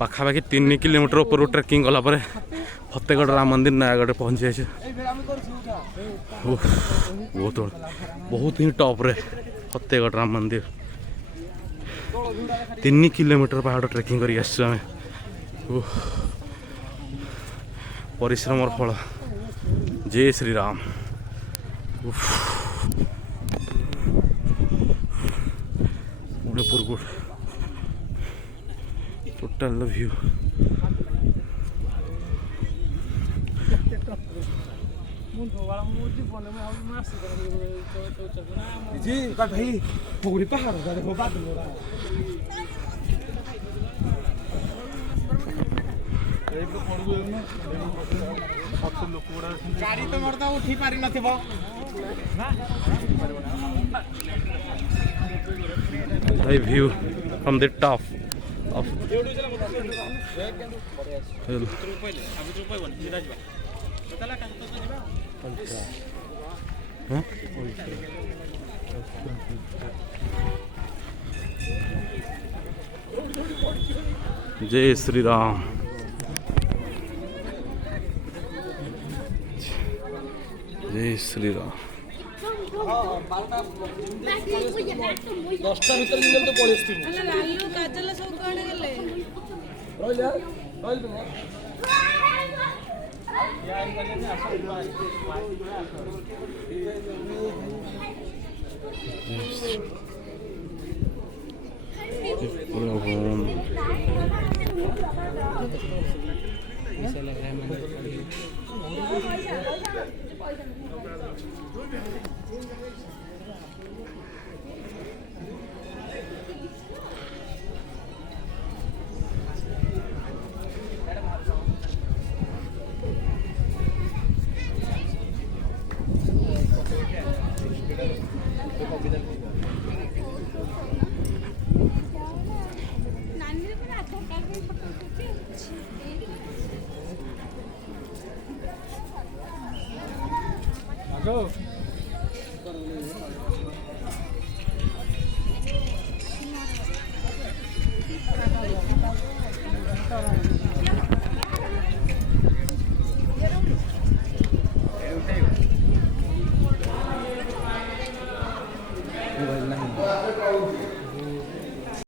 पाखापाखि 3 किलोमीटर ऊपर ट्रेकिंग कलापर फतेगढ़ राम मंदिर नयागढ़ पहुँची जाए। बहुत बहुत ही टॉप रे फतेगढ़ राम मंदिर 3 किलोमीटर पहाड़ ट्रेकिंग कर आम परिश्रम फल। जय श्री राम। पुरगुड़ टोटल व्यू भाई पूरी पहाड़ देखो बादल हो रहा है। गाड़ी तो मरता उठी पारि नथिबो भाई view from the top of hill. जय श्री राम। जय श्री राम। 10टा भीतर निकल तो पळेस थी अरे लालू काजल सब कोडे गेले रोल यार रोल बना go.